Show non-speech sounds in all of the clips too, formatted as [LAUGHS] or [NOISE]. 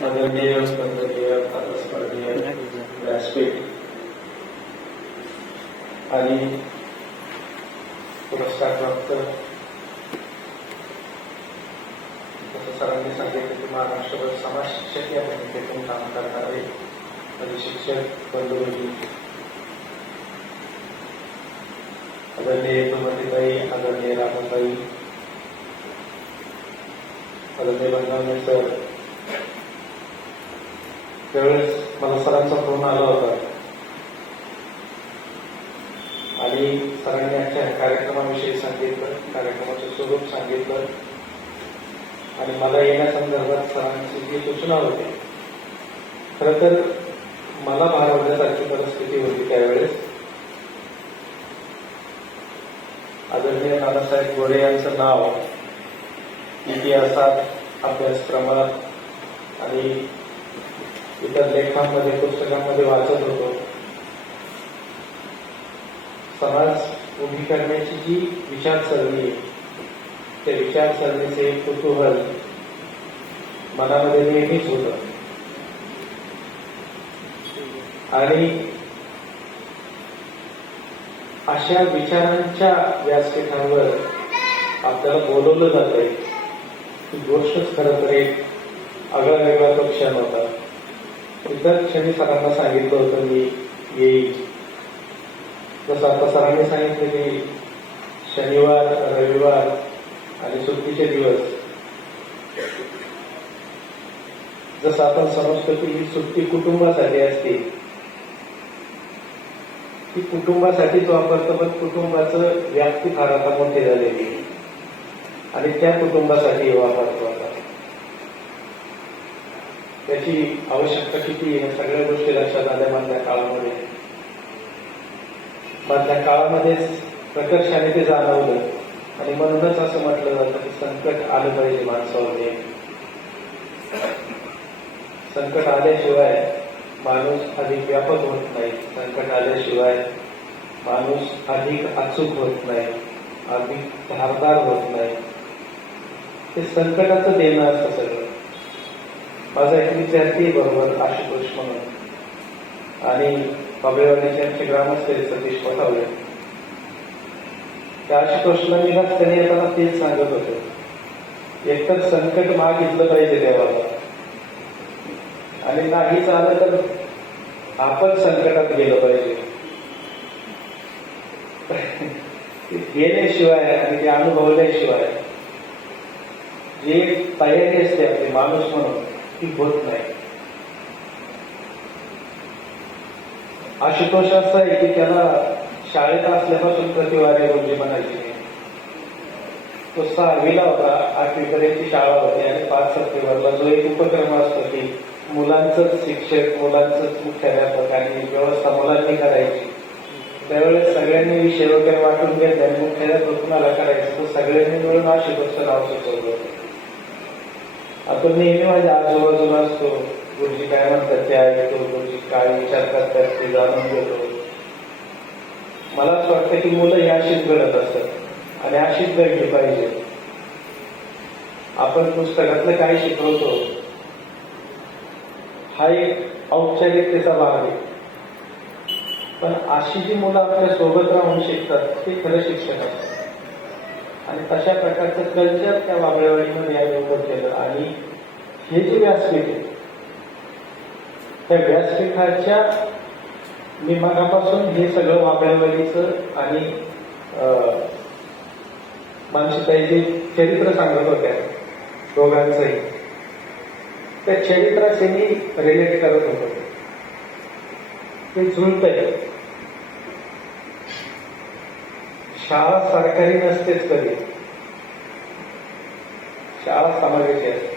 आदरणीय वंदनीय पात्रस्पर्धीय व्यासपीठ आणि पुरस्कार प्राप्त तसं सरांनी सांगितलं की महाराष्ट्रभर समाज शिक्षक या भूमिकेतून काम करणारे माझे शिक्षक बंधू आदरणीय यशोमतीताई आदरणीय रामताई आदरणीय त्यावेळेस मला सरांचा फोन आला होता. आणि सरांनी आजच्या कार्यक्रमाविषयी सांगितलं कार्यक्रमाचं स्वरूप सांगितलं. आणि मला येण्यासंदर्भात सरांची जी सूचना होती खरं तर मला भारावण्यासारखी परिस्थिती होती त्यावेळेस. आदरणीय नानासाहेब गोरे यांचं नाव इतिहासात अभ्यासक्रमात? आणि इतर लेखांमध्ये पुस्तकांमध्ये वाचत होतो. समाज उभी करण्याची जी विचारसरणी आहे त्या विचारसरणीचे कुतूहल मनामध्ये नेहमीच होत. आणि अशा विचारांच्या व्यासपीठावर आपल्याला बोलवलं आहे ही गोष्टच खरं तर एक आगळा वेगळा क्षण होता. इतर क्षणी सरांना सांगितलं होतं मी येईल. जसं आता सरांनी सांगितलं की शनिवार रविवार आणि सुट्टीचे दिवस. जसं आपण समजतो की ही सुट्टी कुटुंबासाठी असते. ती कुटुंबासाठीच वापरतो पण कुटुंबाचं व्याप्ती फार आता मोठी झालेली आहे. आणि त्या कुटुंबासाठी हे वापरतो आता त्याची आवश्यकता किती आहे? सगळ्या गोष्टी लक्षात आल्या मधल्या काळामध्ये. मधल्या काळामध्येच प्रकर्षाने ते जाणवलं. आणि म्हणूनच असं म्हटलं जातं की संकट आलं पाहिजे माणसावर संकट आल्याशिवाय माणूस अधिक व्यापक होत नाही. संकट आल्याशिवाय माणूस अधिक अचूक होत नाही. अधिक धारदार होत नाही. ते संकटाचं देणं असतं सगळं. माझा एक विद्यार्थी बरोबर आशुतोष म्हणून. आणि बाबळेवाडीचे आमचे ग्रामस्थ सतीश पठावले त्या आशुतोषला मी रस्त्याने येताना तेच सांगत होते. एकतर संकट माग घेतलं पाहिजे देवाला. आणि नाही आलं तर आपण संकटात गेलं पाहिजे. [LAUGHS] गेल्याशिवाय आणि ते अनुभवल्याशिवाय जे तयारी असते आपली माणूस म्हणून ती होत नाही. आशुतोष असं आहे की त्याला शाळेत असल्यापासून प्रतिवारी गुरुजी म्हणायची. तो सहावीला होता आठवीपर्यंतची शाळा होती आणि पाच सप्टेंबरला जो एक उपक्रम असतो की मुलांचंच शिक्षक मुलांचंच मुख्याध्यापक आणि व्यवस्था मुलांनी करायची. त्यावेळेस सगळ्यांनी विषय वगैरे वाटून घेतला आणि मुख्याध्यापक कुणाला करायचं तर सगळ्यांनी मिळून आशुतोषचं नाव सुचवलं. होतं आपण नेहमी माझ्या आजूबाजूला असतो गुरुजी काय म्हणतात ते ऐकतो गुरुजी काय विचार करतात ते जाणून घेतो. मला असं वाटतं की मुलं ही अशीच घडत असतात आणि अशीच घडली पाहिजे. आपण पुस्तकातलं काय शिकवतो. हा एक औपचारिकतेचा भाग आहे. पण अशी जी मुलं आपल्यासोबत राहून शिकतात ते खरं शिक्षण असतात आणि तशा प्रकारचं कल्चर त्या बाबळेवाडीमध्ये या उभं केलं. आणि हे जे व्यासपीठ आहे त्या व्यासपीठाच्या मी हे सगळं बाबळेवाडीचं आणि मानसिकताई जे चरित्र सांगत होत्या दोघांचंही त्या चरित्राचे मी रिलेट करत होतो. ते जुळतंय. शाळा सरकारी नसतेच कधी. शाळा समाजाची असते.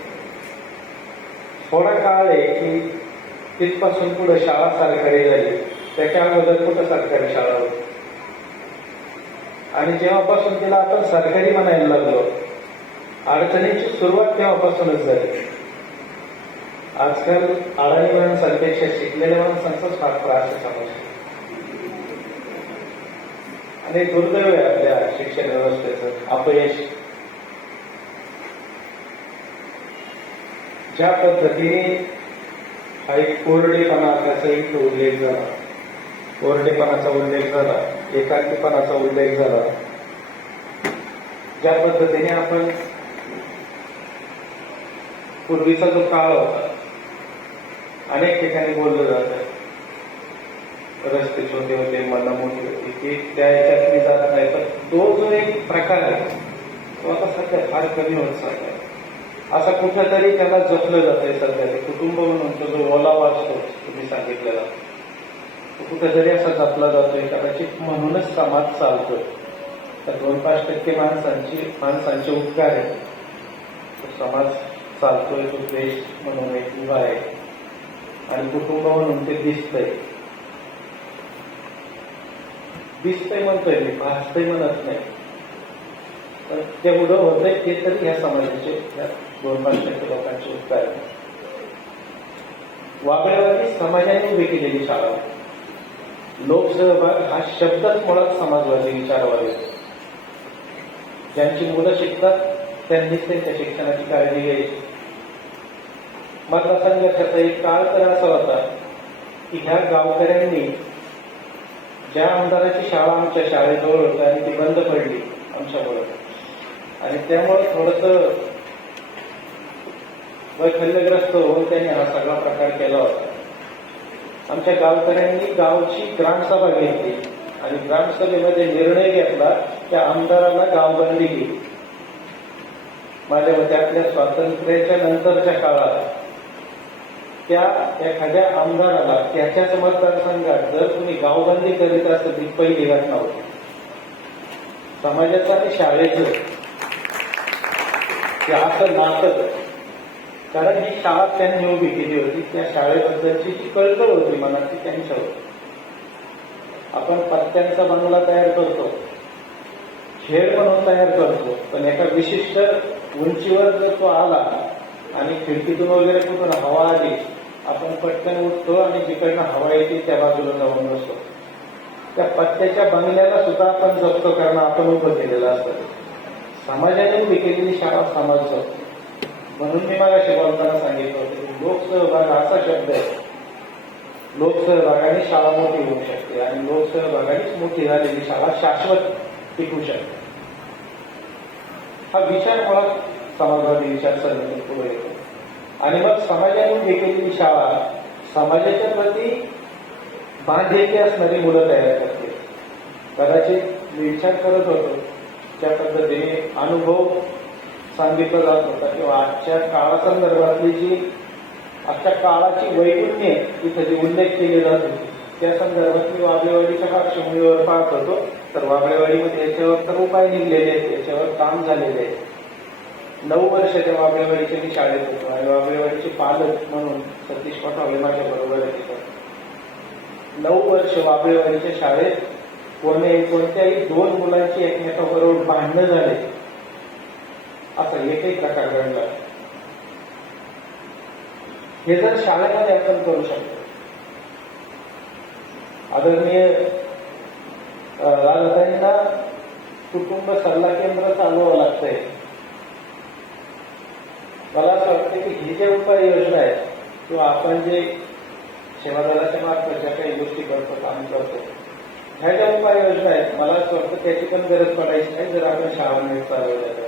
थोडा काळ आहे की तिथपासून पुढे शाळा सरकारी झाली. त्याच्या अगोदर कुठं सरकारी शाळा होती? आणि जेव्हापासून तिला आपण सरकारी म्हणायला लागलो अडचणीची सुरुवात तेव्हापासूनच झाली. आजकाल अडाणी माणसांपेक्षा शिकलेल्या माणसांचाच फार त्रास समजतो. आणि दुर्दैव आहे आपल्या शिक्षण व्यवस्थेचं अपयश. ज्या पद्धतीने हा एक कोरडेपणा असल्याचा एक उल्लेख झाला. कोरडेपणाचा उल्लेख झाला एकांतीपणाचा उल्लेख झाला. ज्या पद्धतीने आपण पूर्वीचा जो काळ होता अनेक ठिकाणी बोललं जातं. रस्ते छोटे होते मला मोठे होते ते त्या याच्यात मी जात नाही. पण तो जो एक प्रकार आहे तो आता सध्या फार कमी होत आहे. असा कुठेतरी त्याला जपलं जातंय सध्या. ते कुटुंब म्हणून तो जो ओलावा असतो तुम्ही सांगितलेला तो कुठेतरी असा जपला जातोय. कदाचित म्हणूनच समाज चालतोय. तर दोन पाच टक्के माणसांची माणसांचे उपकार आहे तो समाज चालतोय तो देश म्हणून एक उभा आहे. आणि कुटुंब म्हणून ते दिसतंय. दिसतंय म्हणतोय मी भासतंय म्हणत नाही. पण तेवढं होतंय ते तरी ह्या समाजाचे या दोन पाच लोकांचे उत्तर आहे. वागळेवाडी समाजाने उभी केलेली शाळा लोकसहभाग हा शब्दच मुळात समाजवादी विचारवादी ज्यांची मुलं शिकतात त्यांनीच त्यांच्या शिक्षणाची काळजी घ्यायची. मतदारसंघाचा एक काळ तर असा होता की ह्या गावकऱ्यांनी ज्या आमदाराची शाळा आमच्या शाळेजवळ होती आणि ती बंद पडली आमच्यामुळे. आणि त्यामुळे थोडस वैफल्यग्रस्त होऊन त्यांनी हा सगळा प्रकार केला होता. आमच्या गावकऱ्यांनी गावची ग्रामसभा घेतली आणि ग्रामसभेमध्ये निर्णय घेतला त्या आमदाराला गावबंदी केली. माझ्या मते आपल्या स्वातंत्र्याच्या नंतरच्या काळात त्या एखाद्या आमदाराला त्याच्याच मतदारसंघात जर तुम्ही गावबंदी करीत असेल ती पहिली घटना होती. समाजाचं आणि शाळेचं. असं नातं कारण ही शाळा त्यांनी उभी केली होती. त्या शाळेबद्दलची जी कळकळ होती मनात ती त्यांच्या आपण पत्त्यांचा बंगला तयार करतो. खेळ म्हणून तयार करतो. पण एका विशिष्ट उंचीवर जर तो आला आणि खिडकीतून वगैरे कुठून हवा आली आपण पटकन उठतो आणि जिकडनं हवा येते त्या बाजूला जाऊन बसतो. त्या पत्त्याच्या बंगल्याला सुद्धा आपण जप्त करणं आपण उभं केलेलं असतं. समाजाने उभी केलेली शाळा समाज जपतो म्हणून मी मला बोलताना सांगितलं होतं की लोकसहभाग असा शब्द आहे. लोकसहभागाने शाळा मोठी होऊ शकते आणि लोकसहभागानेच मोठी झालेली शाळा शाश्वत टिकू शकते. हा विचार मला समाजवादी विचारसरणीतून पुढे येतो. आणि मग समाजाने घेतलेली शाळा समाजाच्या प्रती बांधिलकी असणारी मुलं तयार करते. कदाचित मी विचार करत होतो त्या पद्धतीने अनुभव सांगितला जात होता किंवा आजच्या काळासंदर्भातली जी आजच्या काळाची वैगुण्य इथं जे उल्लेख केले जात होते त्या संदर्भात मी वाबळेवाडीच्या पार्श्वभूमीवर पाहत होतो तर वाबळेवाडीमध्ये याच्यावर तर उपाय निघलेले आहेत याच्यावर काम झालेले आहे नऊ वर्ष त्या वाबळेवाडीच्या मी शाळेत होतो आणि वाबळेवाडीचे पालक म्हणून सतीश पठावले माझ्या बरोबर आहे नऊ वर्ष वाबळेवाडीच्या शाळेत कोणे कोणत्याही दोन मुलांची एकमेकाबरोबर भांडणं झाले. असा एकही प्रकार घडला. हे जर शाळेमध्ये आपण करू शकतो. आदरणीय राजधानींना कुटुंब सल्ला केंद्र चालवावं लागतंय. मला असं वाटतं की ही ज्या उपाययोजना आहेत किंवा आपण जे सेवादलाच्या मार्फत ज्या काही गोष्टी करतो काम करतो ह्या ज्या उपाययोजना आहेत मला असं वाटतं त्याची पण गरज पडायची नाही जर आपण शाळांमध्ये नीट चालवल्या तर.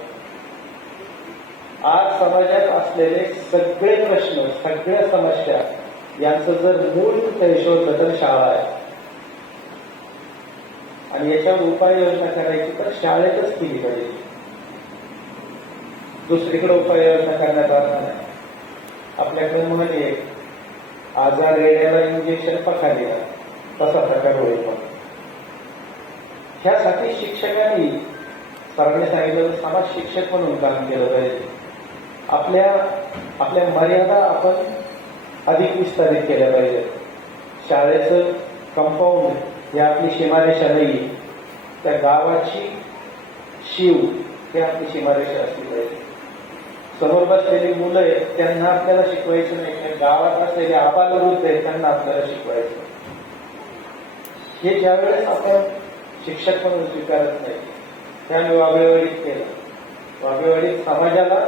आज समाजात असलेले सगळे प्रश्न सगळ्या समस्या यांचं जर मूळ शोधलं तर शाळा आहे. आणि याच्यावर उपाययोजना करायची तर शाळेतच केली पाहिजे. दुसरीकडे उपाययोजना करण्यात आला नाही. आपल्याकडे म्हणजे आजार येण्याला इंजेक्शन पखालीला तसा प्रकार होईल मग ह्यासाठी शिक्षकांनी सरांनी सांगितलं समाज शिक्षक म्हणून काम केलं पाहिजे. आपल्या आपल्या मर्यादा आपण अधिक विस्तारित केल्या पाहिजे शाळेचं कंपाऊंड हे आपली सीमारेषा नाही. त्या गावाची शिव ही आपली सीमारेषा असली पाहिजे. समोर बसलेली मुलं आहेत त्यांना आपल्याला शिकवायचं नाही. गावात असलेले आबालवृद्ध आहेत त्यांना आपल्याला शिकवायचं हे ज्यावेळेस आपण शिक्षक म्हणून स्वीकारत नाही त्यामुळे वाघेवाडीत केलं. वाघेवाडीत समाजाला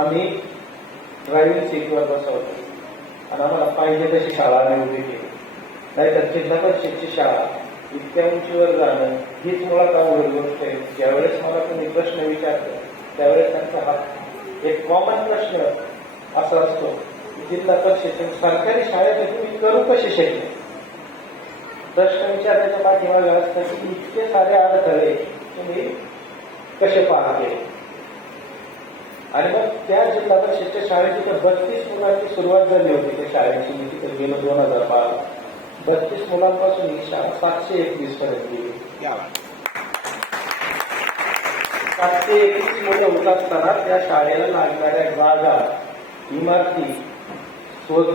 आम्ही ड्रायव्हिंग सीटवर बसवतो. आणि आम्हाला पाहिजे तशी शाळा आम्ही उभी केली. नाही तर परिषदची शाळा इतक्या उंचीवर जाणं हीच मुळात अवघड गोष्ट आहे. ज्यावेळेस मला कोणी प्रश्न विचारतो त्यावेळेस त्यांचा हात एक कॉमन प्रश्न असा असतो की जिल्हा परिषद सरकारी शाळेत तुम्ही करू कसे शकले प्रश्न विचारण्याच्या पाठीमागे असतात की इतके सारे अडथळे तुम्ही कसे पार केले आणि मग त्या जिल्हा परिषदच्या शाळेची तर बत्तीस मुलांची सुरुवात झाली होती. त्या शाळेची मी तिथे गेलो दोन हजार बारा. बत्तीस मुलांपासून ही शाळा सातशे एकवीस पर्यंत गेली. सातशे एकवीस मुलं होत असताना त्या शाळेला लागणाऱ्या जागा इमारती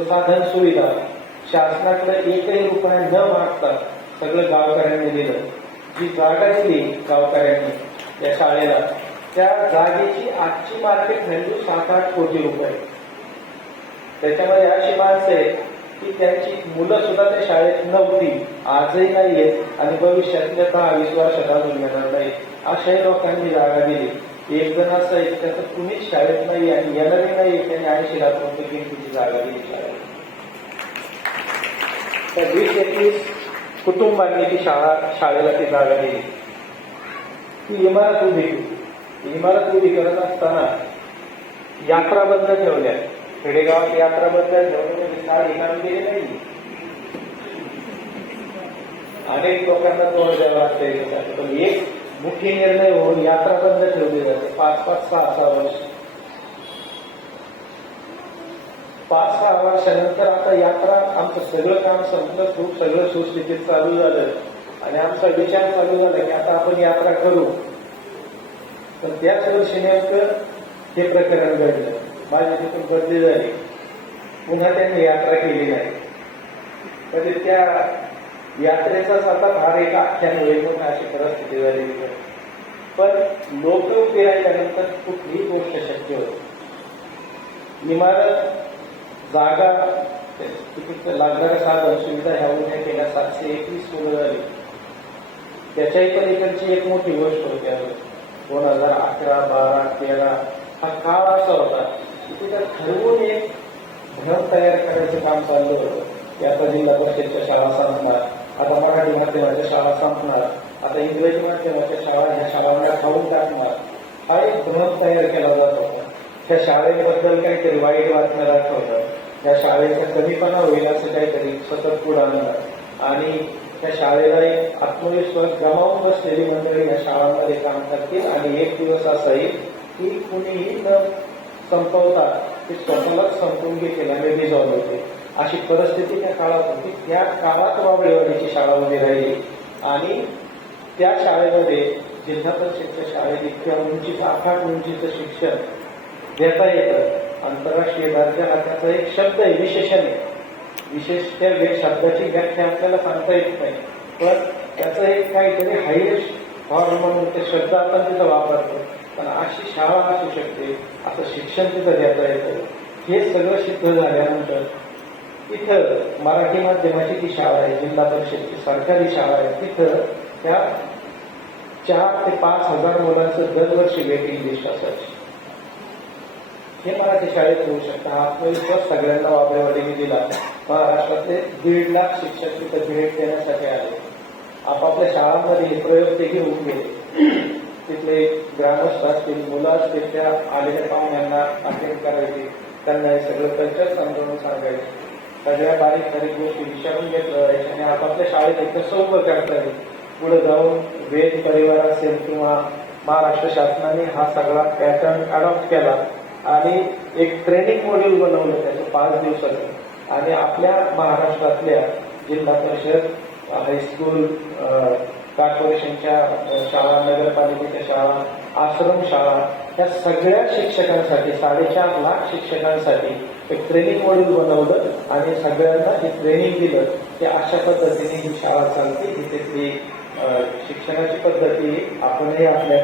साधन सुविधा शासनाकडे एकही रुपया न मागता सगळं गावकऱ्यांनी दिलं. जी जागा दिली गावकऱ्यांनी या शाळेला त्या जागेची आजची मार्केट व्हॅल्यू सात आठ कोटी रुपये. त्याच्यामध्ये अशी माणसं की त्यांची मुलं सुद्धा त्या शाळेत नव्हती. आजही नाही आहेत आणि भविष्यातल्या दहा वीस वर्षात अजून येणार नाही. अशाही लोकांनी जागा दिली एक जण असं आहे की त्याचं कुणीच शाळेत नाही आणि येणारही नाही त्यांनी ऐंशी लाख रुपये किमतीची जागा दिली शाळेत. वीस एकवीस कुटुंबांनी ती शाळा शाळेला ती जागा दिली. ती इमारत उभी इमारत उभी करत असताना यात्रा बंद ठेवल्या. खेडेगावात यात्रा बद्दल इनाम नाही. अनेक लोकांना तोंड द्यावं लागतं याच्यासाठी पण एक मुख्य निर्णय होऊन यात्रा बंद ठेवली जाते. पाच पाच सहा सहा वर्ष. पाच सहा वर्षानंतर आता यात्रा आमचं सगळं काम संपलं. खूप सगळं सुस्थितीत चालू झालं. आणि आमचा विचार चालू झाला की आता आपण यात्रा करू. पण त्याच वर्षी नेमकं हे प्रकरण घडलं. माझी तिथून बदली झाली. पुन्हा त्यांनी यात्रा केली नाही म्हणजे त्या यात्रेचाच आता फार एक आख्यान होईल म्हणून अशी परिस्थिती झालेली आहे. पण लोक उभे राहिल्यानंतर कुठलीही गोष्ट शक्य होती इमारत जागा तिथे लागणाऱ्या साधन सुविधा ह्या उभ्या केल्या सातशे एकवीस पूर्ण झाली. त्याच्याही पलीकडची एक मोठी गोष्ट होती दोन हजार अकरा बारा तेरा हा काळ असा होता. तिथे ठरवून एक घर तयार करायचं काम चाललं होतं. की आता जिल्हा परिषदच्या शाळा संपणार आता मराठी माध्यमाच्या शाळा संपणार आता इंग्रजी माध्यमाच्या शाळा ह्या शाळांना खाऊन टाकणार. हा एक भ्रम तयार केला जात होता. त्या शाळेबद्दल काहीतरी वाईट बातम्या दाखवतात त्या शाळेचा कमीपणा होईल असं काहीतरी सतत पुढे आणि त्या शाळेला एक आत्मविश्वास गमावून बसलेली मंडळी या शाळांमध्ये काम करतील आणि एक दिवस असा येईल की कुणीही न संपवता ते स्वतःलाच संपवून घेतल्याने आणि रिझॉल्व होते अशी परिस्थिती त्या काळात होती. त्या काळात बाबळेवाडीची शाळा उभी राहिली. आणि त्या शाळेमध्ये जिल्हा परिषदच्या शाळेत इतक्या उंचीचं आठ उंचीचं शिक्षण देता येतं. आंतरराष्ट्रीय दर्जा हा त्याचा एक शब्द आहे विशेषण आहे. विशेष त्या वे- शब्दाची व्याख्या आपल्याला सांगता येत नाही. पण त्याचं एक काहीतरी हायेस्ट फॉर्म म्हणून ते शब्द आपण तिथं वापरतो. पण अशी शाळा असू शकते? असं शिक्षण तिथं देता येतं. हे सगळं सिद्ध झाल्यानंतर तिथं मराठी माध्यमाची ती शाळा आहे जिल्हा परिषदची सरकारी शाळा आहे. तिथं त्या चार ते पाच हजार मुलांचं दरवर्षी वेटिंग लिस्ट असायची. हे मराठी शाळेत होऊ शकतं. हा आत्मविश्वास सगळ्यांना वाबरेवाडीने दिला. महाराष्ट्रातले दीड लाख शिक्षक तिथं भेट देण्यासाठी आले. आपापल्या शाळांमध्ये हे प्रयोग ते घेऊन गेले तिथले ग्रामस्थ असतील मुलं असतील त्या आलेल्या पाहुण्यांना अटेंड करायचे. त्यांना हे सगळं कल्चर समजावून सांगायचे. सगळ्या बारीक सारीक गोष्टी विचारून घेत जायच्या आणि आपापल्या शाळेत एक कसं करता येईल. पुढे जाऊन वेद परिवार असेल किंवा महाराष्ट्र शासनाने हा सगळा पॅटर्न अडॉप्ट केला आणि एक ट्रेनिंग मॉड्यूल बनवलं त्याचं पाच दिवसाचं. आणि आपल्या महाराष्ट्रातल्या जिल्हा परिषद हायस्कूल कॉर्पोरेशनच्या शाळा नगरपालिकेच्या शाळा आश्रम शाळा या सगळ्या शिक्षकांसाठी साडेचार लाख शिक्षकांसाठी एक ट्रेनिंग मॉड्यूल बनवलं आणि सगळ्यांना हे ट्रेनिंग दिलं ते अशा पद्धतीने ही शाळा चालते इथे तिथली शिक्षणाची पद्धती आपणही आपल्याकडे